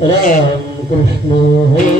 राम कृष्ण हरे।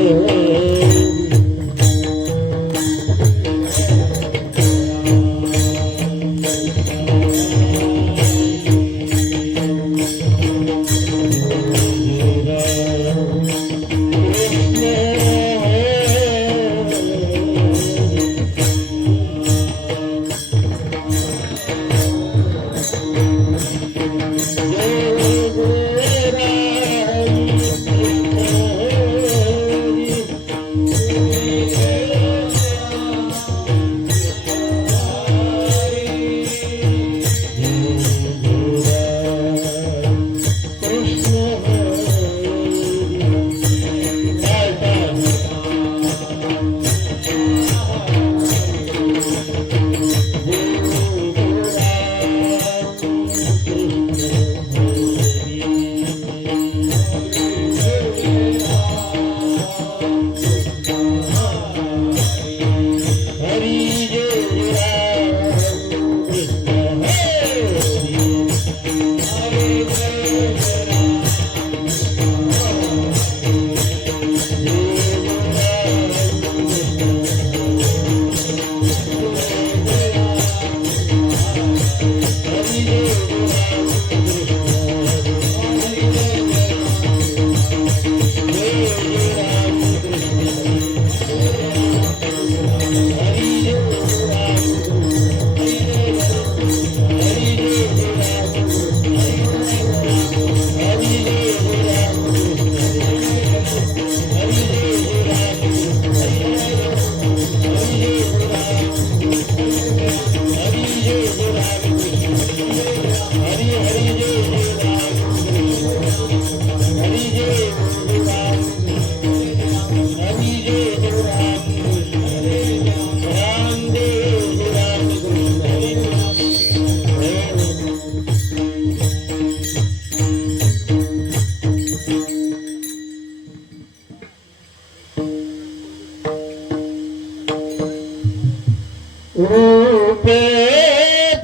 रूपे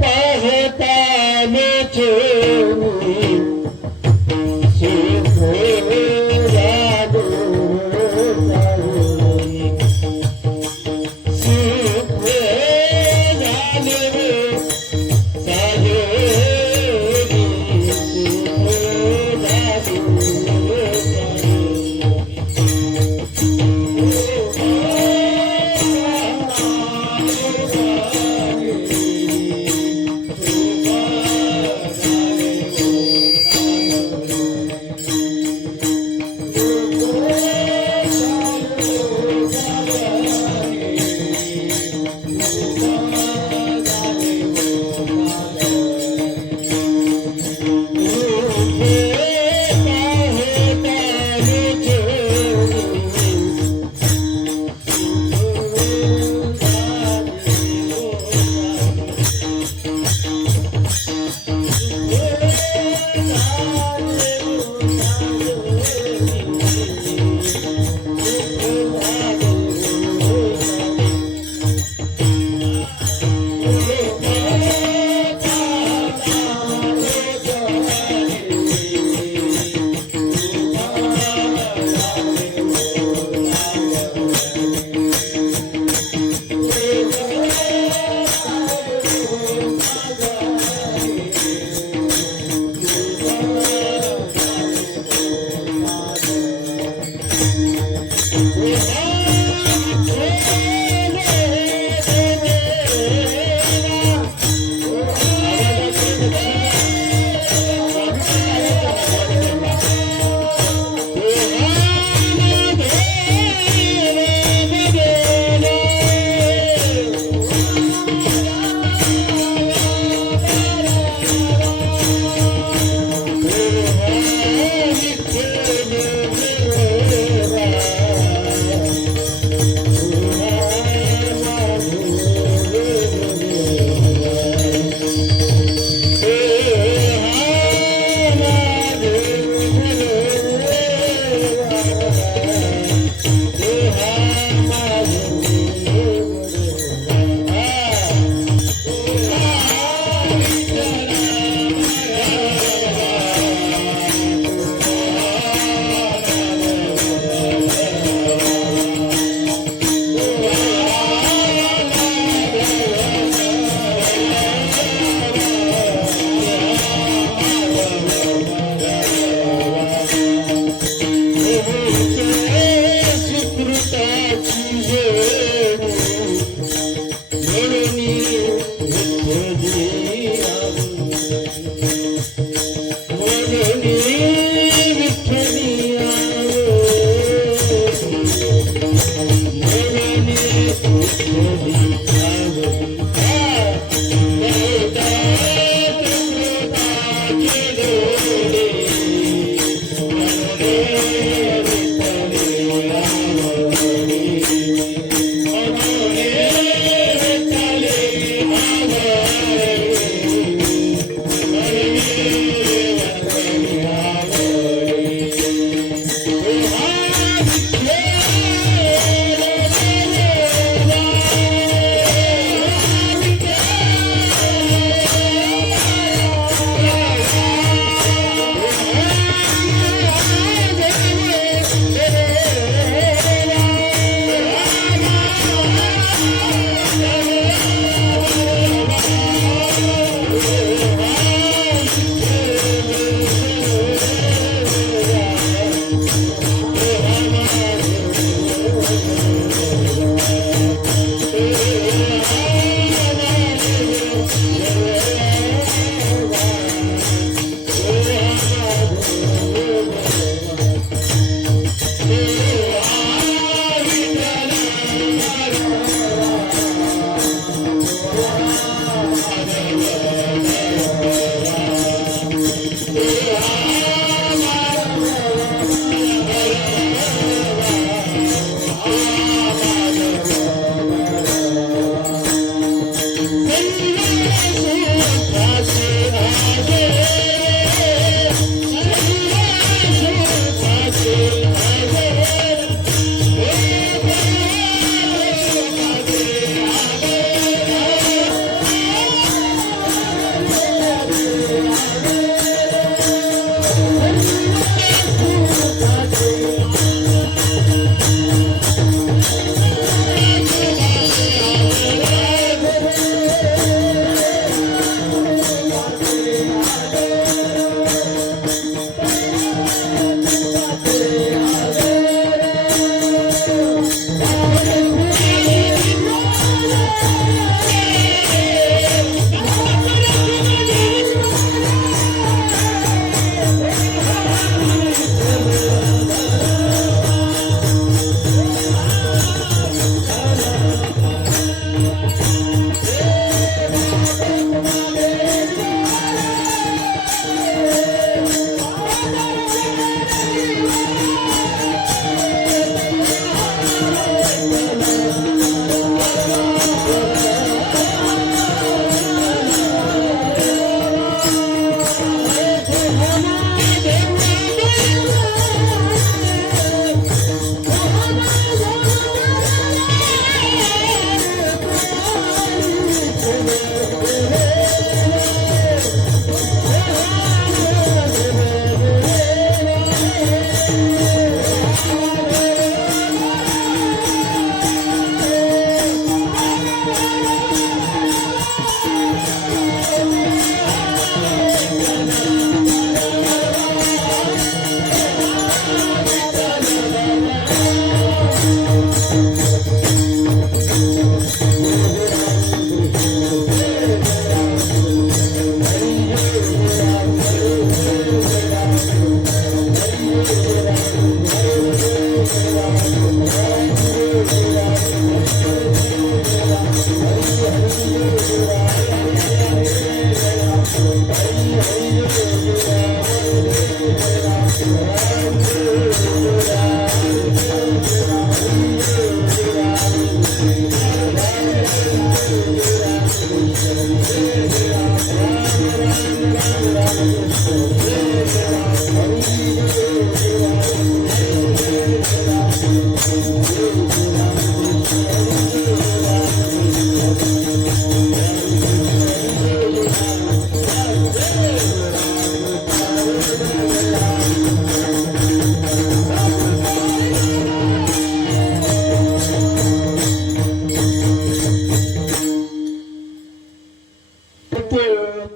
पाहता मेचुनी सुखे जादू सुखे जाने साजे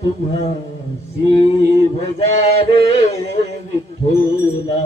तुम्हासी भजारे विठ्ठला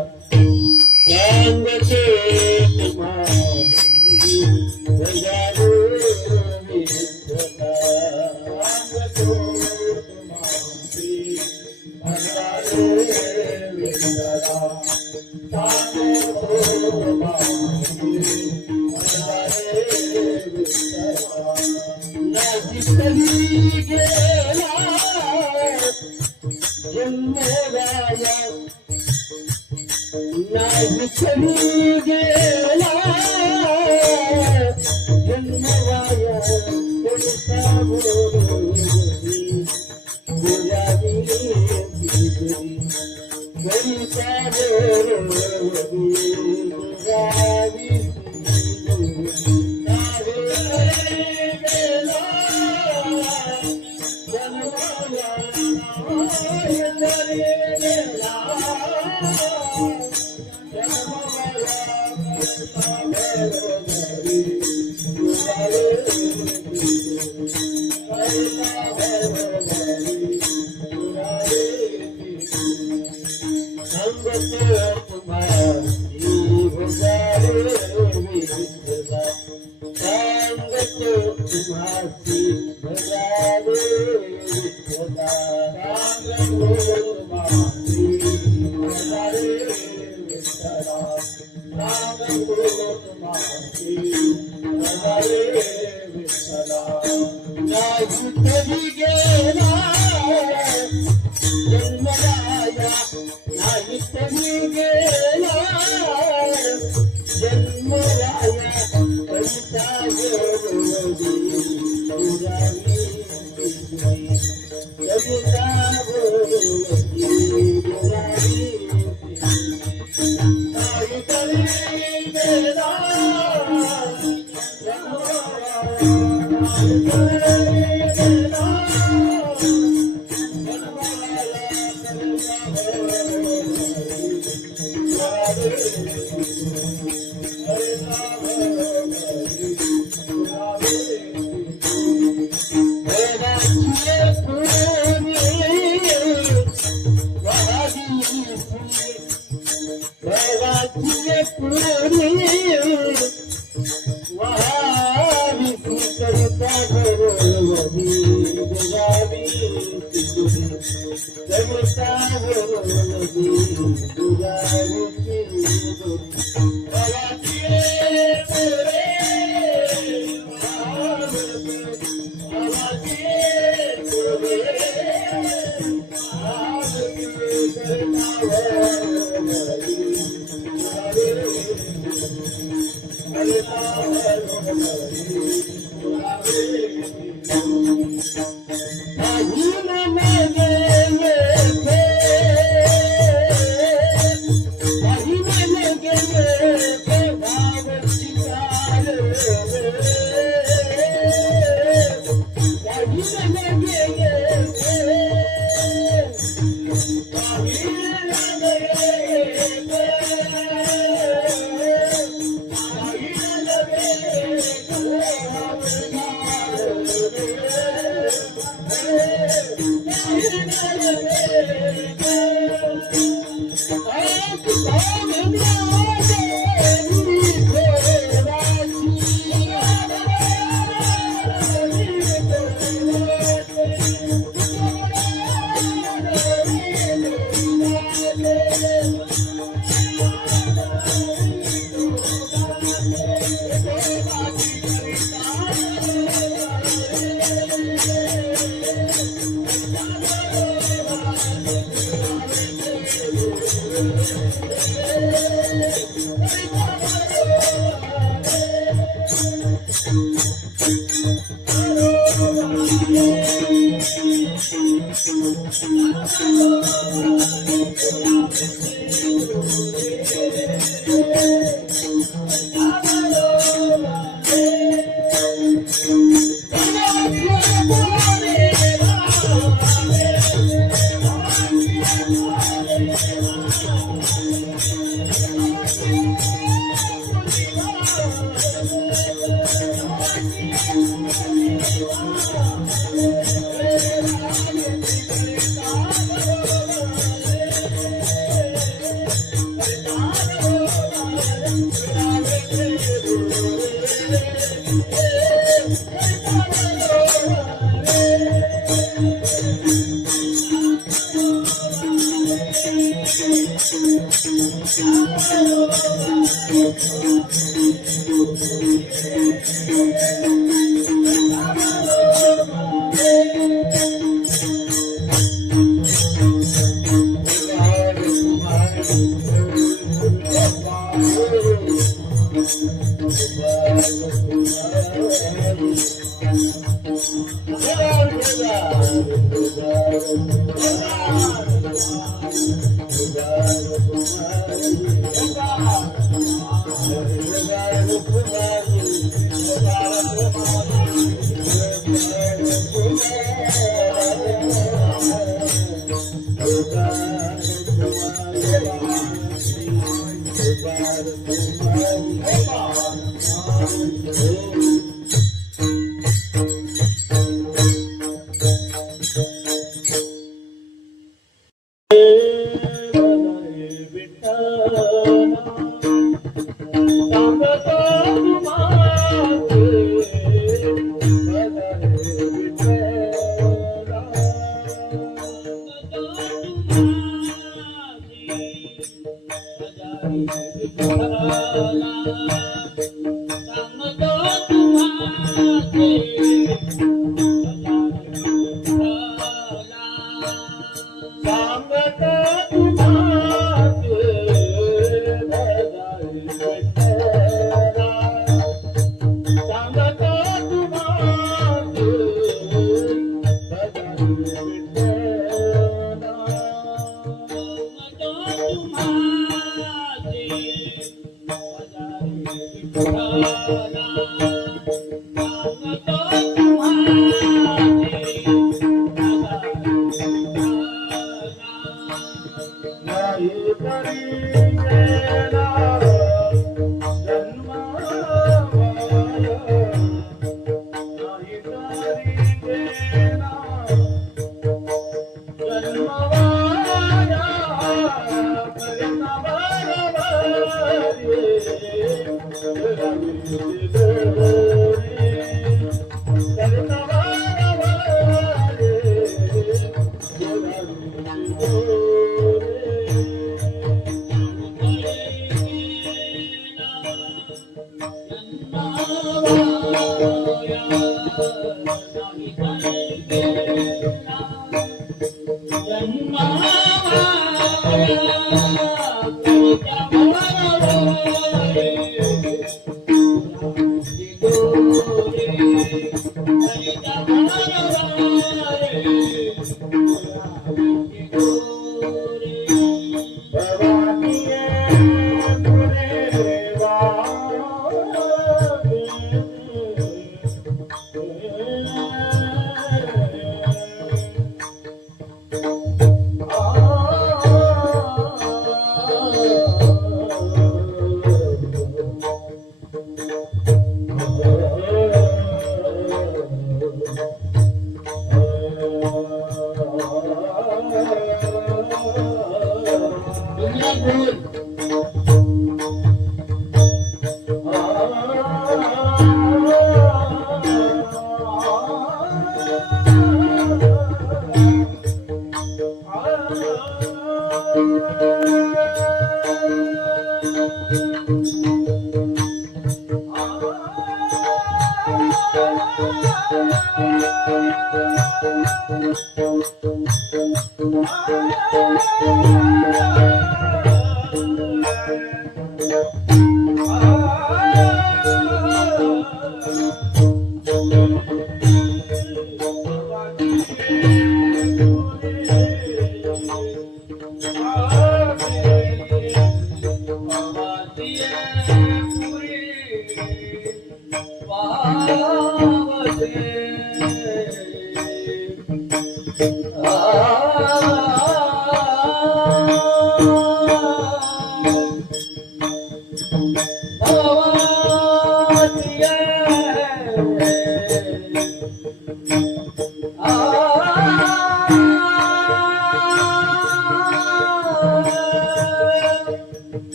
सांगते तुम्हासी भजारे विठ्ठला सांगतो तुम्हासी भजारे विठ्ठला सांगतो तुम्हासी भजारे विठ्ठला नाही कधी गेला जन्मराया नाही कधी गेला जन्मराया कोणता बोलवी गुलाबी कोणता बोलवी गुलाबी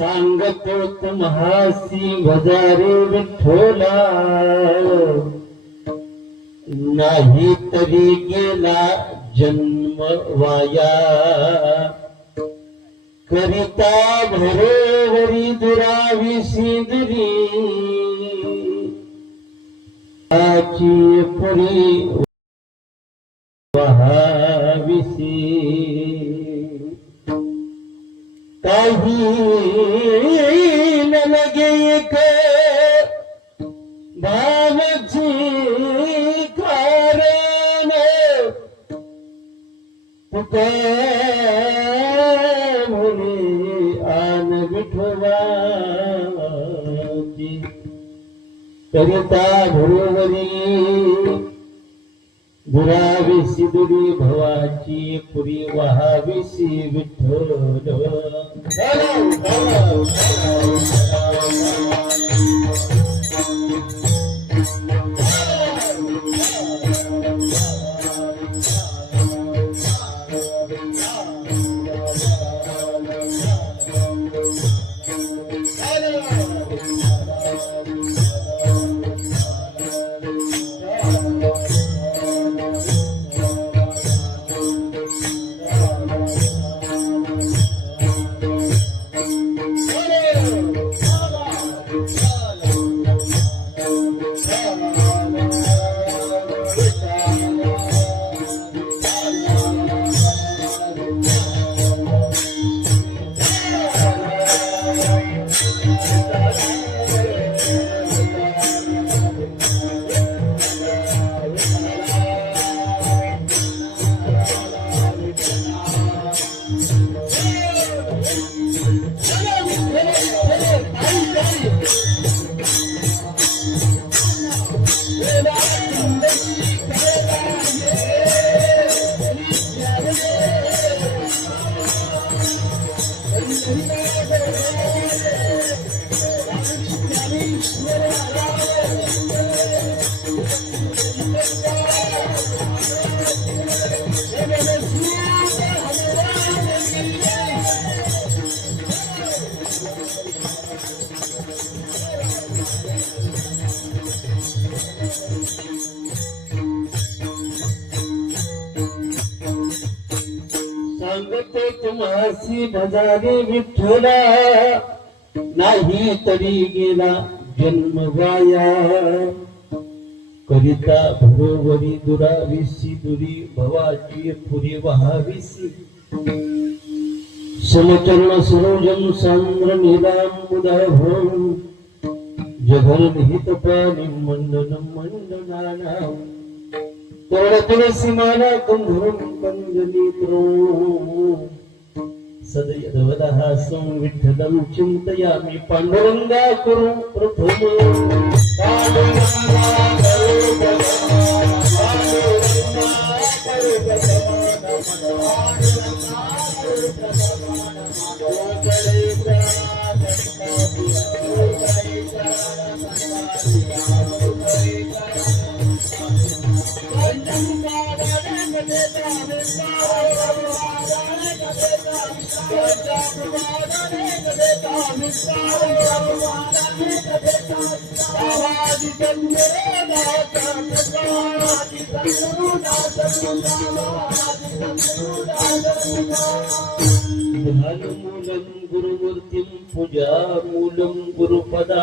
सांगतो तुम्हासी भजारे विठ्ठला नाही तरी गेला जन्म वाया करिता भरोवरी दुरावी सिंदरी आची परी वहाविसी काही न लगे एक भावची कारण तुका म्हणे आन विठोबाची करिता भरोवरी दुराविसी दुरी भवाची पुरी वहाविसी विठ्ठल सांगते तुम्हासी भजारे विठ्ठला नाही तरी गेला जन्म वाया करिता भरोवरी दुराविसी दुरी भवाची पुरी वहाविसी समचरण सरोजम सांद्र नीलांबुदाभं जघर निहित पाणी मंडनं मंडनानां तोड तुलसी माला कुंभम कंजनीत्रो सदयदवदहासं विठ्ठलं चिन्तयामि पांडुरंगा कुरु प्रथम ध्यानमूलं गुरुमूर्तिं पूजामूलं गुरुपदा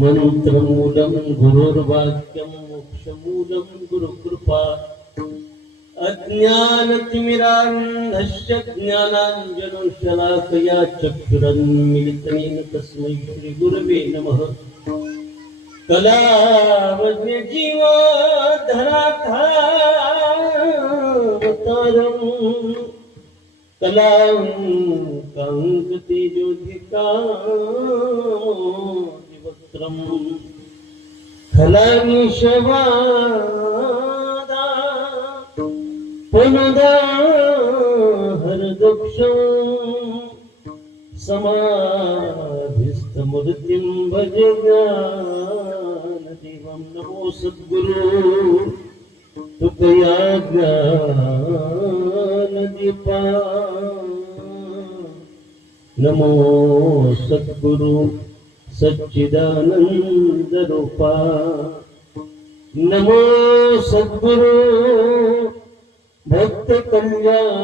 मंत्रमूलं गुरुर्वाक्यं मोक्षमूलं गुरुकृपा अज्ञानतिमिरान्धस्य ज्ञानाञ्जनशलाकया चक्षुरुन्मीलितं तस्मै श्रीगुरवे नमः कलावज्ञ जीवाधराधारं कलां काङ्कतेजोधिकावक्त्रं खलानिशवादा पुनदाहरदक्षं समाधिस्थमूर्तिं भज ज्ञानदेवं नमो सद्गुरु तुकया ज्ञानदीपा नमो सद्गुरु सच्चिदानंद रूपा नमो सद्गुरु भक्त कल्याणमूर्ती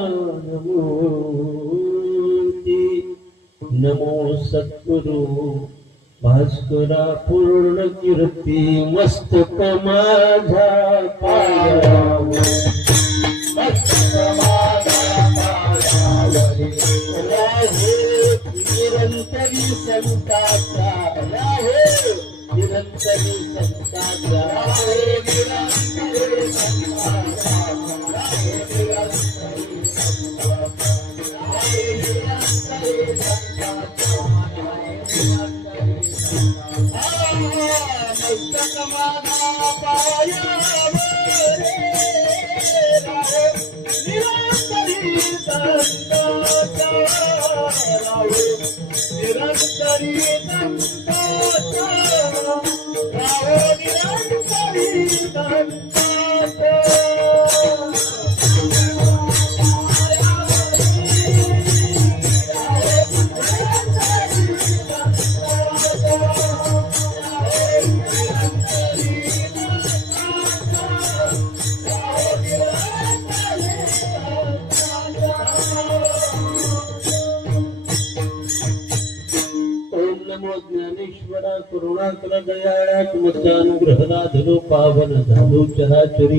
नमो सद्गुरु भास्करा पूर्ण कीर्ती मस्तक माझा पायावर मस्तक माझा पायावर राहे निरंतरी संताचा राहे निरंतरी संताचा राहे निरंतरी संताचा राहे निरंतरी संताचा राहे निरंतरी संताचा मस्तक माझा पायावर ज्ञानेश्वरा करुणाकरा दयाळा तुमचा अनुग्रहला धनो पावन झालो चराचरी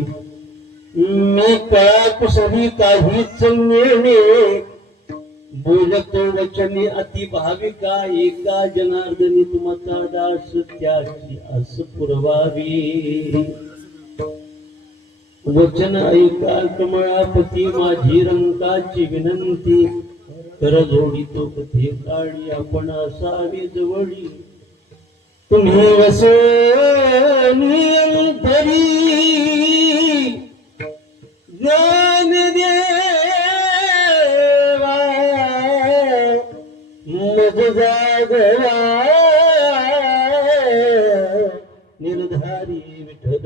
मी कळा कुसरी काहीच नेणे बोलतो वचने अति भाविका एका जनार्दनी तुमचा दास त्याची आस पुरवावी वचन ऐका कमळापती माझी रंकाची विनंती कर जोडितो कथे काळी आपण असावी जवळी तुम्ही वसनी अंतरी ज्ञान देवा मज जागवा निर्धारी विठ्ठल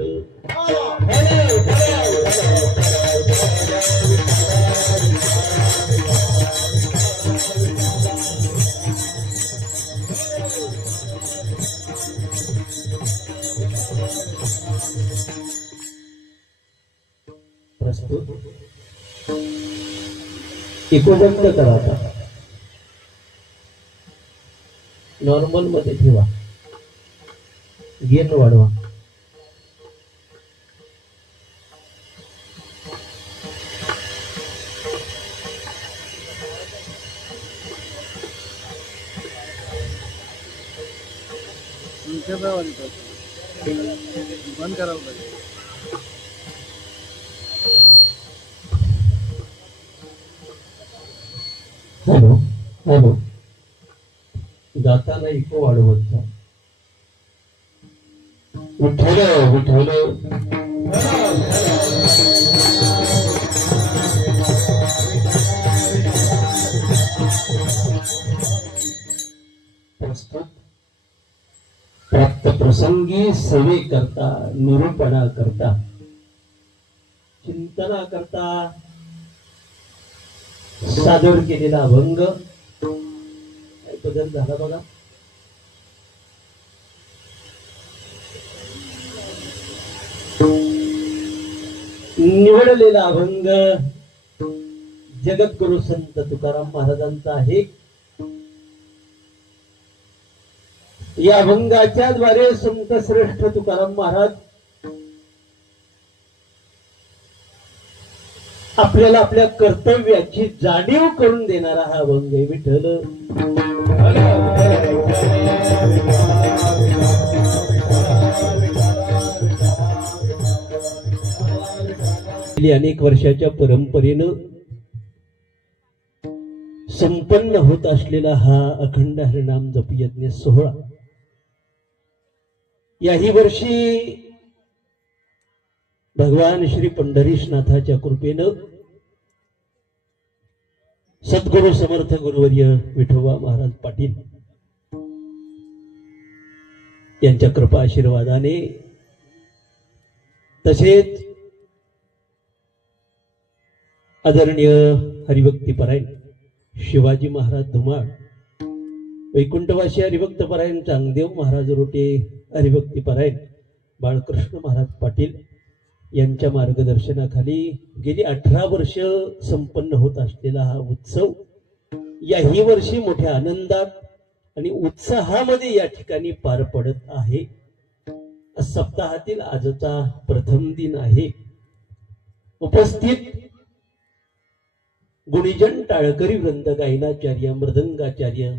इको बंद करा आता नॉर्मल मध्ये ठेवा गेन वाढवा बंद करावं लागेल हॅलो हॅलो गाताना इको वाढवत जा विठ्ठल विठ्ठल प्रस्तुत प्राप्त प्रसंगी सेवे करता निरूपणा करता चिंतना करता सादर केलेला अभंग बदल झाला बघा निवडलेला अभंग जगद्गुरु संत तुकाराम महाराजांचा आहे या अभंगाच्या द्वारे संत श्रेष्ठ तुकाराम महाराज आपल्याला आपल्या कर्तव्याची जाणीव करून देणारा हा अभंग आहे विठ्ठल अनेक वर्षाच्या परंपरेनं संपन्न होत असलेला हा अखंड हरिनाम जप यज्ञ सोहळा याही वर्षी भगवान श्री पंढरीशनाथाच्या कृपेनं सद्गुरु समर्थ गुरुवर्य विठोबा महाराज पाटील यांच्या कृपा आशीर्वादाने तसेच आदरणीय हरिभक्तीपरायण शिवाजी महाराज धुमाळ वैकुंठवासी हरिभक्तपरायण चांगदेव महाराज रोटे हरिभक्तीपरायण बाळकृष्ण महाराज पाटील यांच्या मार्गदर्शनाखाली गेली 18 वर्ष संपन्न होत असलेला हा उत्सव याही वर्षी मोठ्या आनंदात आणि उत्साहामध्ये या ठिकाणी पार पडत आहे सप्ताहातील आजचा प्रथम दिन आहे उपस्थित गुणीजन टाळकरी वृंद गायनाचार्य मृदंगाचार्य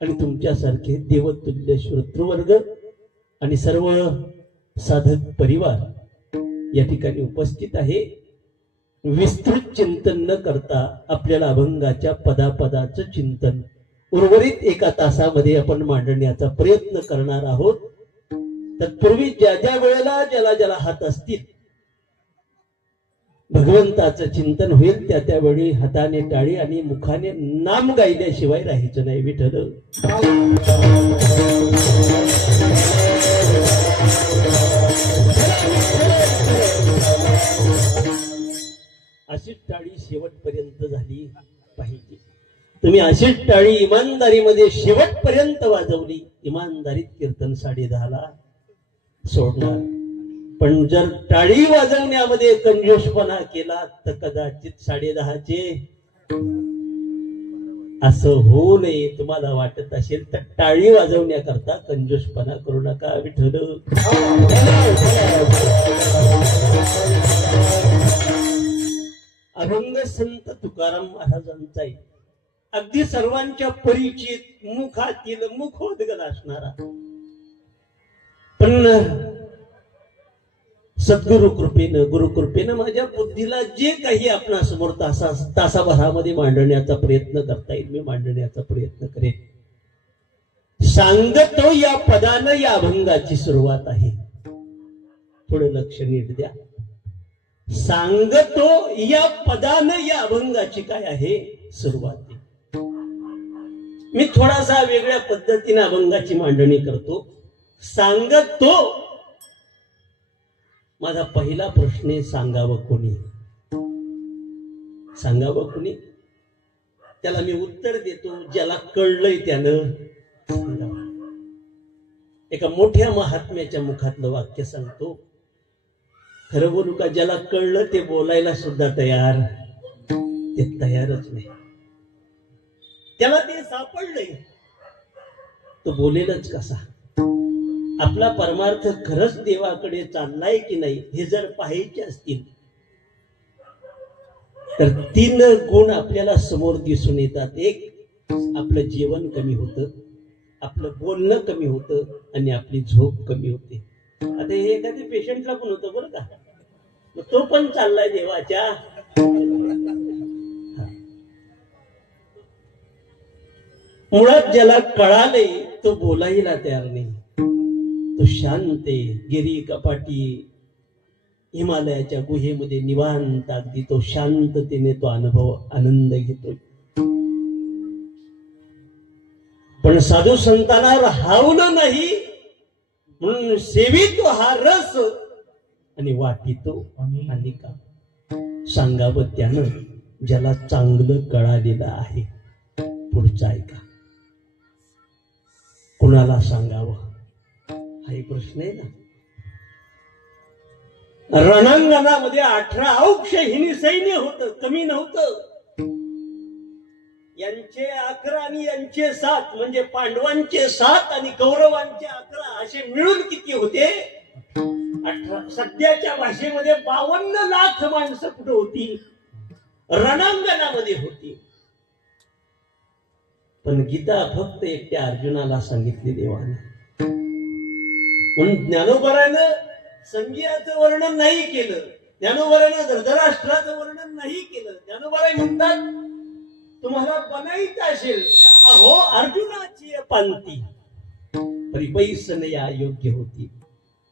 आणि तुमच्यासारखे देवतुल्य श्रोतृवर्ग आणि सर्व साधक परिवार या ठिकाणी उपस्थित आहे विस्तृत चिंतन न करता आपल्याला अभंगाच्या पदापदाचं चिंतन उर्वरित एका तासामध्ये आपण मांडण्याचा प्रयत्न करणार आहोत तत्पूर्वी ज्या ज्या वेळेला ज्याला ज्याला हात असतील भगवंताचं चिंतन होईल त्या त्यावेळी हाताने टाळी आणि मुखाने नाम गायल्याशिवाय राहायचं नाही विठ्ठल शेवटपर्यंत झाली पाहिजे. तुम्ही अशीच टाळी इमानदारीमध्ये शेवटपर्यंत वाजवली, इमानदारीत कीर्तन 10:30ला सोडणार. पण जर टाळी वाजवण्यामध्ये कंजूसपणा केला तर कदाचित 10:30चे असं होऊ नये. तुम्हाला वाटत असेल तर टाळी वाजवण्याकरता कंजूसपणा करू नका. विठ्ठल अभंग संत तुकाराम महाराजांचा आहे, अगदी सर्वांच्या परिचित, मुखातील मुखोद्गत असणारा. पण सद्गुरु कृपेनं, गुरुकृपेनं माझ्या बुद्धीला जे काही आपणा समोर तासाभरामध्ये मांडण्याचा प्रयत्न करता येईल, मी मांडण्याचा प्रयत्न करेन. सांगतो या पदानं या अभंगाची सुरुवात आहे. थोडं लक्ष नीट द्या. सांगतो या पदानं या अभंगाची काय आहे सुरुवात आहे. मी थोडासा वेगळ्या पद्धतीने अभंगाची मांडणी करतो. सांगतो, माझा पहिला प्रश्न आहे, सांगावं कोणी? सांगावं कोणी? त्याला मी उत्तर देतो, ज्याला कळलंय त्यानं सांगावं. एका मोठ्या महात्म्याच्या मुखातलं वाक्य सांगतो. खरं बोलू का, ज्याला कळलं ते बोलायला सुद्धा ते तयारच नाही. त्याला ते सापडलंय, तो बोलेलच कसा? आपला परमार्थ खरंच देवाकडे चाललाय की नाही हे जर पाहायचे असतील तर 3 गुण आपल्याला समोर दिसून येतात. एक, आपलं जेवण कमी होतं, आपलं बोलणं कमी होतं आणि आपली झोप कमी होते. आता हे एखाद्या पेशंटला पण होतं बरं का, मग तो पण चाललाय देवाच्या. मुळात ज्याला कळाले तो बोलायला तयार नाही. तो शांत आहे, गिरी कपाटी हिमालयाच्या गुहेमध्ये निवांत अगदी तो शांततेने तो आनंद घेतोय. पण साधू संतांना राहावलं नाही म्हणून सेवितो हा रस आणि वाटितो अनिका. सांगावं त्यानं ज्याला चांगलं कळालेलं आहे. पुढचा ऐका. कुणाला सांगावं हा एक प्रश्न आहे ना. रणांगणामध्ये 18 औक्षहिनी सैन्य होतं, कमी नव्हतं. यांचे 11 आणि यांचे 7 म्हणजे पांडवांचे 7 आणि कौरवांचे 11 असे मिळून किती होते? 18. सध्याच्या भाषेमध्ये 52 लाख माणसं कुठे होती? रणांगणामध्ये होती. पण गीता फक्त एकट्या अर्जुनाला सांगितली देवाने. म्हणून ज्ञानोबरानं संजयाचं वर्णन नाही केलं, ज्ञानोबरानं धृतराष्ट्राचं वर्णन नाही केलं. ज्ञानोबराय म्हणतात, तुम्हाला बनायचं असेल अहो अर्जुनाची पांती परिपैसन या योग्य होती.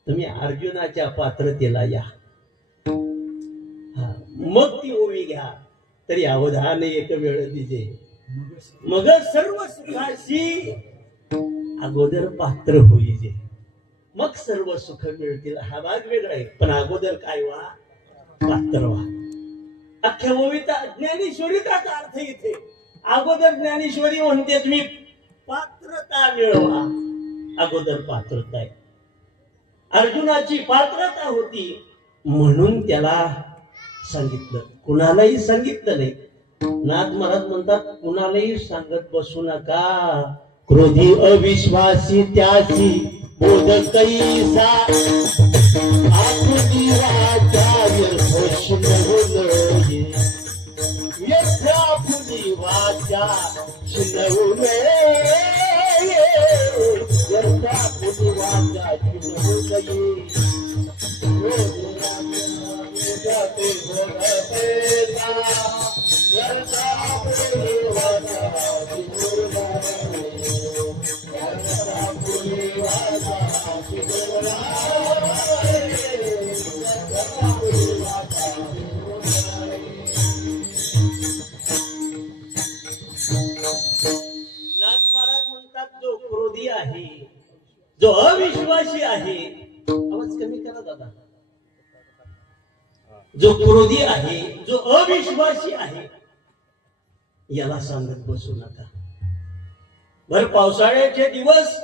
तुम्ही अर्जुनाच्या पात्रतेला या, मग ती ओवी घ्या. तरी अवधान एक वेळ दिजे, मग सर्व सुखाशी अगोदर पात्र होईजे, मग सर्व सुख मिळतील. हा भाग वेगळा आहे. पण अगोदर काय व्हा? पात्र व्हा. अख्ख्या ओवीचा ज्ञानेश्वरीचा अर्थ इथे अगोदर ज्ञानेश्वरी म्हणते तुम्ही पात्रता मिळवा. अगोदर पात्रता आहे. अर्जुनाची पात्रता होती म्हणून त्याला सांगितलं, कुणालाही सांगितलं नाही. नाथ महाराज म्हणतात, कुणालाही सांगत बसू नका. क्रोधी अविश्वासी त्याची बोध कैसा, आपुनी वाचाय भस्म होलये. यथा आपुनी वाचा शिनवले, यथा आपुनी वाचा शिनवले. जाते भोगते ना यथा आपुनी वाचा शिनवले, यथा आपुनी वाचा शिनवले. जो अविश्वासी आहे, आवाज जो क्रोधी आहे, जो अविश्वासी आहे, याला सांगत बसू नका. भर पावसाळ्याचे दिवस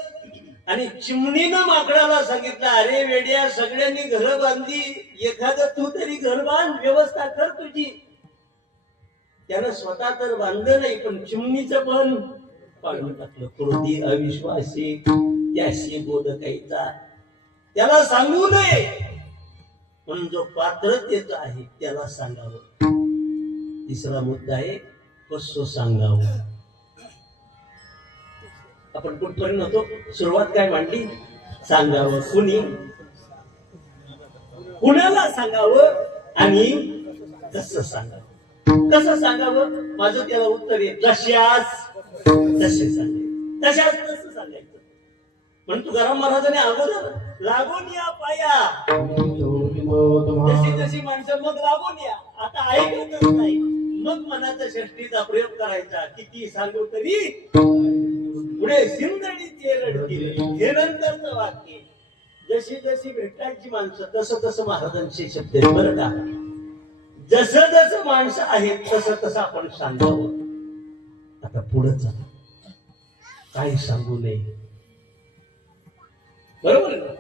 आणि चिमणीनं माकडाला सांगितलं, अरे वेड्या, सगळ्यांनी घर बांधली, एखादं तू तरी घर बांध, व्यवस्था कर तुझी. त्यानं स्वतः तर बांधलं नाही, पण चिमणीचं पण पाडून टाकलं. क्रोधी, अविश्वासी, त्याशी बोधकायचा, त्याला सांगू नये. पण जो पात्रतेचा आहे त्याला सांगावं. तिसरा मुद्दा आहे, कसं सांगावं. आपण कुठपर्यंत होतो? सुरुवात काय मांडली? सांगावं. कुणी, कुणाला सांगावं आणि कसं सांगावं. कसं सांगावं? माझं त्याला उत्तर आहे, जशास तसे सांगायचं. तशास तसं सांगायचं. पण तुकाराम महाराजांनी अगोदर लागून या पाया, जशी जशी माणसं मग लागून या. आता ऐकतच नाही, मग मनाचा षष्टीचा प्रयोग करायचा. किती सांगू तरी पुढे सिंधडीचे रडतील, हे नंतरचं वाक्य. जशी जशी भेटायची माणसं तसं तसं महाराजांचे शब्द आहेत बरं का. जसं जसं माणसं आहेत तसं तसं आपण सांगावं. आता पुढे चला, काही सांगू नये. बरोबर ना?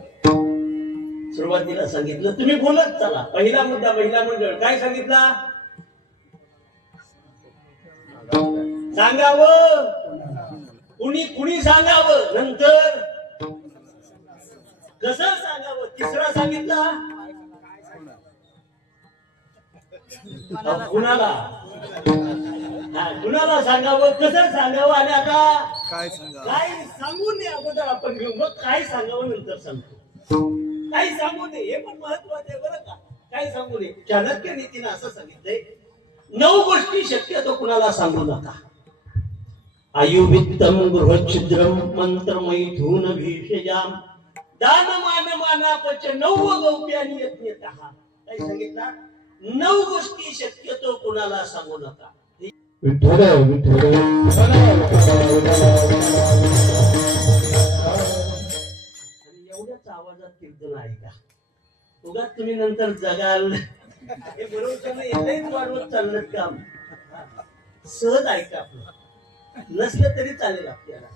सुरुवातीला सांगितलं तुम्ही बोलत चला. पहिला मुद्दा, महिला मंडळ काय सांगितला? सांगावं. कुणी कुणी सांगावं. नंतर कसं सांगावं. तिसरा सांगितला कुणाला. कुणाला सांगावं, कसं सांगावं. आणि आता काय सांगू नये अगोदर आपण घेऊ, मग काय सांगावं नंतर सांगतो. काही सांगू नये हे पण महत्वाचं आहे बरं का. काही सांगू नये. चाणक्य नीतीनं असं सांगितलंय, 9 गोष्टी शक्यतो कुणाला सांगू नका. आयुवित्तम गृहच्छिद्रम मंत्र मैथुन भीषजाम दान मान मानापच 9 गौप्यानी यज्ञतः. काय सांगितलं? 9 गोष्टी शक्यतो कुणाला सांगू नका. विठ्ठल विठ्ठल एवढ्याच आवाजात कीर्तन आहे का? उगाच तुम्ही नंतर जगाल हे बरोबर येतच वाढवत चाललं काम. सहज ऐका. आपलं नसलं तरी चालेल आपल्याला.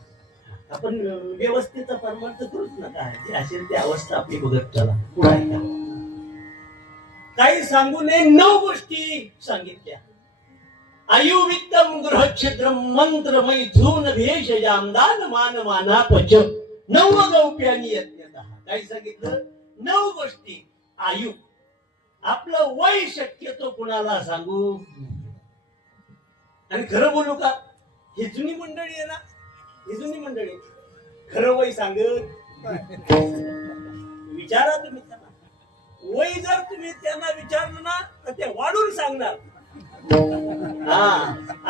आपण व्यवस्थेचा परमार्थ करूच नका. जे असेल ती अवस्था आपली बघत चला. पुढे ऐका. काही सांगू नये 9 गोष्टी सांगितल्या. आयुवित्तम गृहच्छिद्रम मंत्र मैथुन भेषजाम दान मान मानापच 9 गौप्यानी यज्ञतः. काय सांगितलं? 9 गोष्टी. आयु, आपलं वय शक्यतो कुणाला सांगू. आणि खरं बोलू का, ही जुनी मंडळी आहे ना, ही जुनी मंडळी खरं वय सांगत. विचारा तुम्ही त्यांना. वय जर तुम्ही त्यांना विचारलं ना तर ते वाढून सांगणार.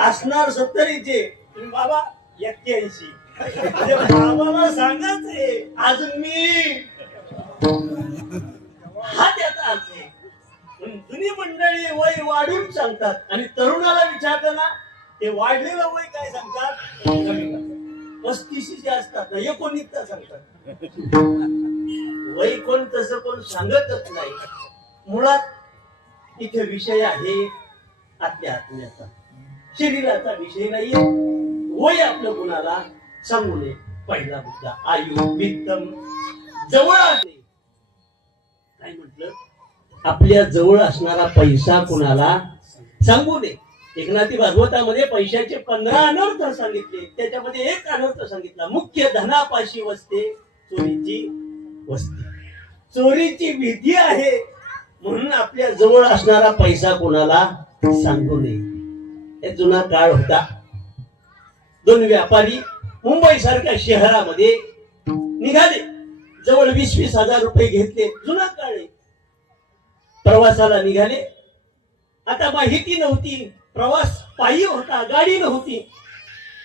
असणार 70चे, तुम्ही बाबा 81. बाबाला सांगायचंय अजून मी. हा त्याचा अर्थ आहे. पण जुनी मंडळी वय वाढून सांगतात आणि तरुणाला विचारलं ना ते वाढलेलं वय काय सांगतात, 35 असतात ना 19 सांगतात. वय कोण तसं कोण सांगतच नाही. मुळात इथे विषय आहे अध्यात्माचा, शरीराचा विषय नाहीये. वय आपलं कुणाला सांगू नये. पहिला मुद्दा आयु वित्तम, जवळ असणे. काय म्हटलं? आपल्या जवळ असणारा पैसा कुणाला सांगू नये. एकनाथी भागवतामध्ये पैशाचे 15 अनर्थ सांगितले. त्याच्यामध्ये एक अनर्थ सांगितला, मुख्य धनापाशी वसते चोरीची वस्ती. चोरीची भीती आहे म्हणून आपल्या जवळ असणारा पैसा कोणाला सांगू नये. हे जुना काळ होता. 2 व्यापारी मुंबई सारख्या शहरामध्ये निघाले. जवळ 20-20 हजार रुपये घेतले. जुना काळ आहे. प्रवासाला निघाले. आता माहिती नव्हती, प्रवास पायी होता, गाडी नव्हती.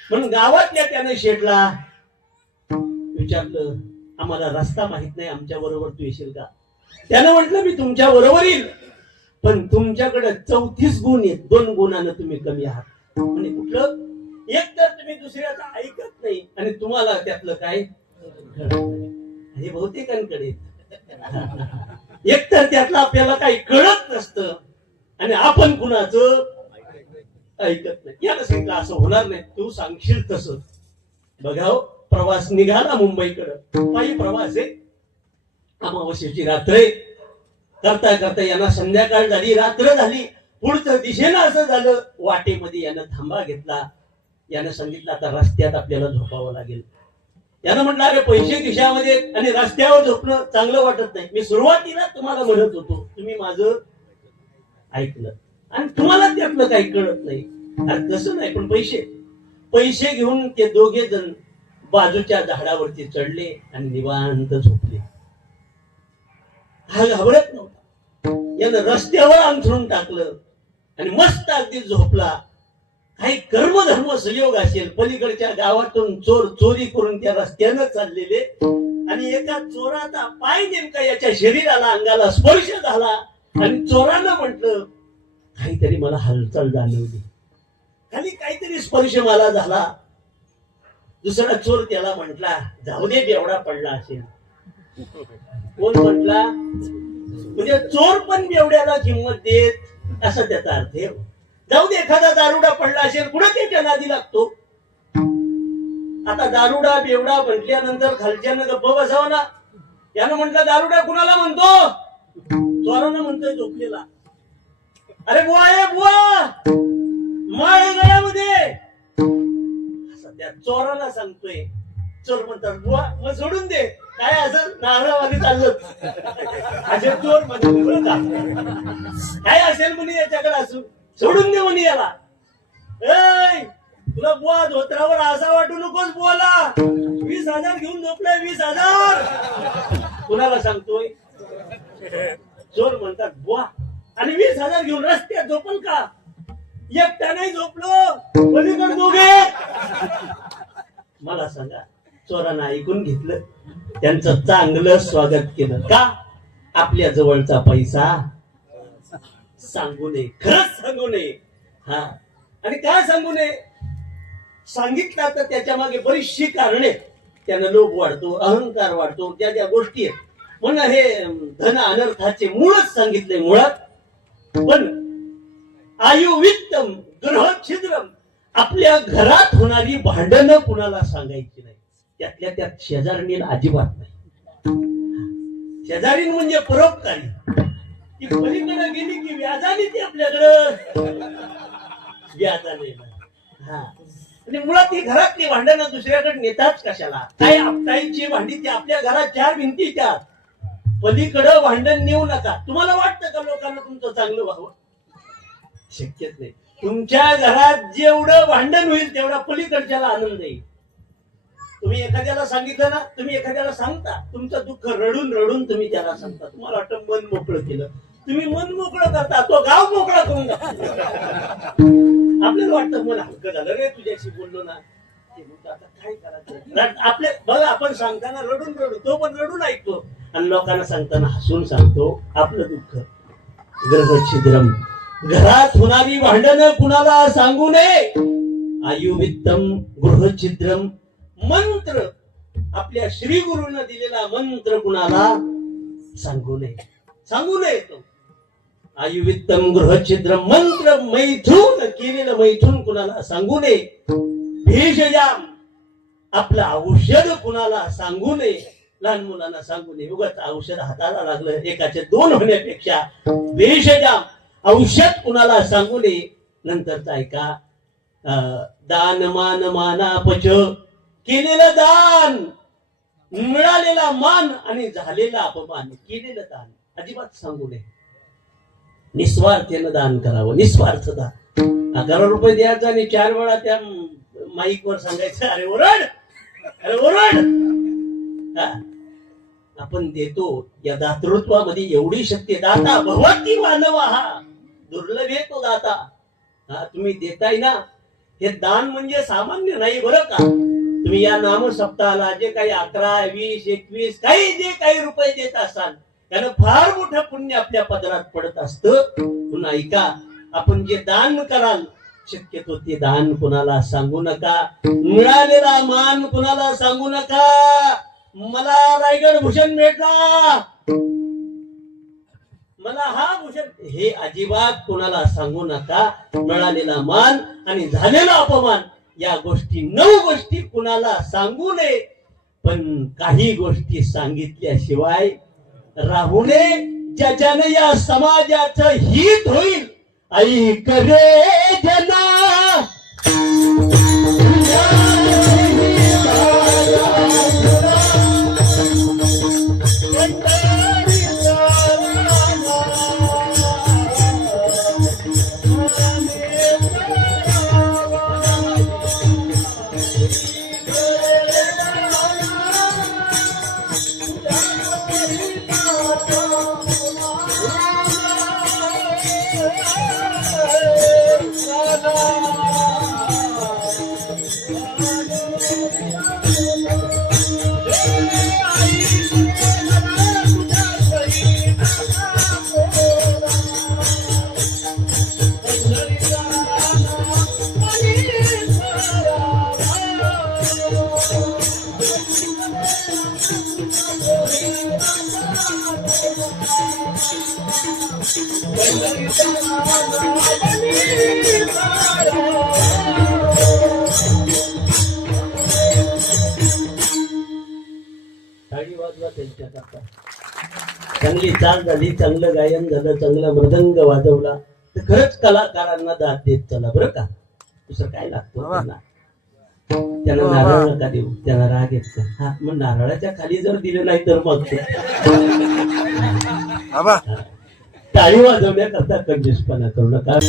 म्हणून गावातल्या त्याने शेठला विचारलं, आम्हाला रस्ता माहित नाही, आमच्या बरोबर तू येशील का? त्यानं म्हटलं मी तुमच्या बरोबर येईल, पण तुमच्याकडे 34 गुण आहेत, 2 गुणानं तुम्ही कमी आहात. म्हणजे कुठलं? एक तर तुम्ही दुसऱ्याचं ऐकत नाही आणि तुम्हाला त्यातलं काय हे बहुतेकांकडे एकतर त्यातलं आपल्याला काही कळत नसतं आणि आपण कुणाचं ऐकत नाही. याला सांगितलं असं होणार नाही, तू सांगशील तसं. बघाव, प्रवास निघाला मुंबईकडं, पायी प्रवास आहे. अमावस्येची रात्र आहे. करता करता यांना संध्याकाळ झाली, रात्र झाली. पुढचं दिशेनं असं झालं, वाटेमध्ये यानं थांबा घेतला. यानं सांगितलं आता रस्त्यात आपल्याला झोपावं लागेल. यानं म्हटलं अरे पैसे खिशामध्ये आणि रस्त्यावर झोपणं चांगलं वाटत नाही. मी सुरुवातीला तुम्हाला म्हणत होतो, तुम्ही माझं ऐकलं आणि तुम्हाला त्यातलं काही कळत नाही. अरे तसं नाही, पण पैसे घेऊन ते दोघे जण बाजूच्या झाडावरती चढले आणि निवांत झोपले. हा घाबरत नव्हता. यानं रस्त्यावर अंथरून टाकलं आणि मस्त अगदी झोपला. काही कर्मधर्म संयोग असेल, पलीकडच्या गावातून चोर चोरी करून त्या रस्त्यानं चाललेले आणि एका चोराचा पाय नेमका याच्या शरीराला अंगाला स्पर्श झाला आणि चोरानं म्हटलं काहीतरी मला हालचाल जाणवली, खाली काहीतरी स्पर्श मला झाला. दुसरा चोर त्याला म्हटला जाऊ दे, बेवडा पडला असेल. कोण म्हटला? म्हणजे चोर पण बेवड्याला किंमत देत, असा त्याचा अर्थ आहे. जाऊ दे, एखादा दारुडा पडला असेल, पुढे त्याच्या नादी लागतो. आता दारुडा बेवडा म्हटल्यानंतर खालच्यानं गप्प बसावं ना. यानं म्हटलं दारुडा कुणाला म्हणतो? चोरानं म्हणतोय झोपलेला. अरे बुवा आहे बुवा, माळ आहे गळ्यामध्ये, असं त्या चोराला सांगतोय. चोर म्हणतात बुवा मग सोडून दे, काय असं नारळवाणी चाललं असे चोर मध्ये काय असेल म्हणे याच्याकडे असू, सोडून दे म्हणे याला. ए तुला बुवा धोत्रावर असा वाटू नकोस, बुवाला 20,000 घेऊन झोपलाय, 20,000. कुणाला सांगतोय? चोर म्हणतात बुवा आणि 20,000 घेऊन रस्त्यात झोपल का? एकटा नाही झोपलो, पलीकडे दोघे. मला सांगा, चोरांना ऐकून घेतलं, त्यांचं चांगलं स्वागत केलं का? आपल्या जवळचा पैसा सांगू नये, खरंच सांगू नये. हा, आणि काय सांगू नये? सांगितलं तर त्याच्या मागे बरीचशी कारणे. त्यानं लोभ वाढतो, अहंकार वाढतो, ज्या ज्या गोष्टी आहेत. म्हणून हे धन अनर्थाचे मूळच सांगितले मुळात. पण आयुवित्तम गृह छिद्रम, आपल्या घरात होणारी भांडणं कुणाला सांगायची नाही. त्यातल्या त्यात शेजारणीला अजिबात नाही. शेजारी म्हणजे परोपकारी. ती पलीकडे गेली की व्याजाने ती आपल्याकडं व्याजाने. हा, आणि मुळात ती घरातली भांडणं दुसऱ्याकडे नेतात कशाला? काय आपटाईची भांडी ती आपल्या घरात 4 भिंती त्यात, पलीकडं भांडण नेऊ नका. तुम्हाला वाटतं का लोकांना तुमचं चांगलं व्हावं? शक्यच नाही. तुमच्या घरात जेवढं भांडण होईल तेवढा पलीकडच्याला आनंद येईल. तुम्ही एखाद्याला सांगितलं ना, तुम्ही एखाद्याला सांगता, तुमचं दुःख रडून रडून तुम्ही त्याला सांगता. तुम्हाला वाटतं मन मोकळं केलं, तुम्ही मन मोकळं करता, तो गाव मोकळा करून आपल्याला वाटतं मन हलकं झालं रे तुझ्याशी बोललो ना. आता काय करायचं? आपले बघा, आपण सांगताना रडून रडू, तो पण रडून ऐकतो आणि लोकांना सांगताना हसून सांगतो आपलं दुःख. ग्रह छिद्रम, घरात होणारी भांडणं कुणाला सांगू नये. आयुवित्तम गृह छिद्रम, मंत्र आपल्या श्री गुरुनं दिलेला मंत्र कुणाला सांगू नये. सांगू नये तो आयुवित्तम गृह छिद्रम मंत्र. मैथून केलेलं मैथून कुणाला सांगू नये. भेषजाम, आपलं औषध कुणाला सांगू नये. लहान मुलांना सांगू नये. उगाच औषध हाताला लागलं एकाचे 2 होण्यापेक्षा भेषजाम, औषध कुणाला सांगू नये. नंतरचा ऐका, दान मान मानापच, केलेलं दान, मिळालेला मान आणि झालेला अपमान. केलेलं दान अजिबात सांगू नये. निस्वार्थेनं दान करावं, निस्वार्थ दान. 11 रुपये द्यायचा आणि 4 वेळा त्या माईक वर सांगायचं अरे ओरड, अरे ओरड. आपण देतो. या दातृत्वामध्ये एवढी शक्ती. दाता भगवती मानवा, हा दुर्लभ आहे तो दाता. हा, तुम्ही देताय ना, हे दान म्हणजे सामान्य नाही बरं का. तुम्ही या नाम सप्ताहाला जे काही 11, 20, 21 काही जे काही रुपये देत असाल त्यानं फार मोठं पुण्य आपल्या पदरात पडत असतं. म्हणून ऐका, आपण जे दान कराल शक्यतो ते दान कुणाला सांगू नका. मिळालेला मान कुणाला सांगू नका. मला रायगड भूषण भेटला, मला हा भूषण हे अजिबात कोणाला सांगू नका. मिळालेला मान आणि झालेला अपमान या गोष्टी 9 गोष्टी कुणाला सांगू नये. पण काही गोष्टी सांगितल्याशिवाय राहू नये, ज्याच्याने या समाजाचं हित होईल. ऐक रे जना टाळी वाजवा त्यांच्याकरता. चांगली चाल झाली, चांगलं गायन झालं, चांगला मृदंग वाजवला तर खरंच कलाकारांना दाद देत चला बरं का. दुसरं काय लागतं त्यांना. त्यांना नारळ नका देऊ, त्यांना राग येतो. हा मग नारळाच्या खाली जर दिलं नाही तर मग टाळी वाजवण्याकरता कंजूसपणा करू नका.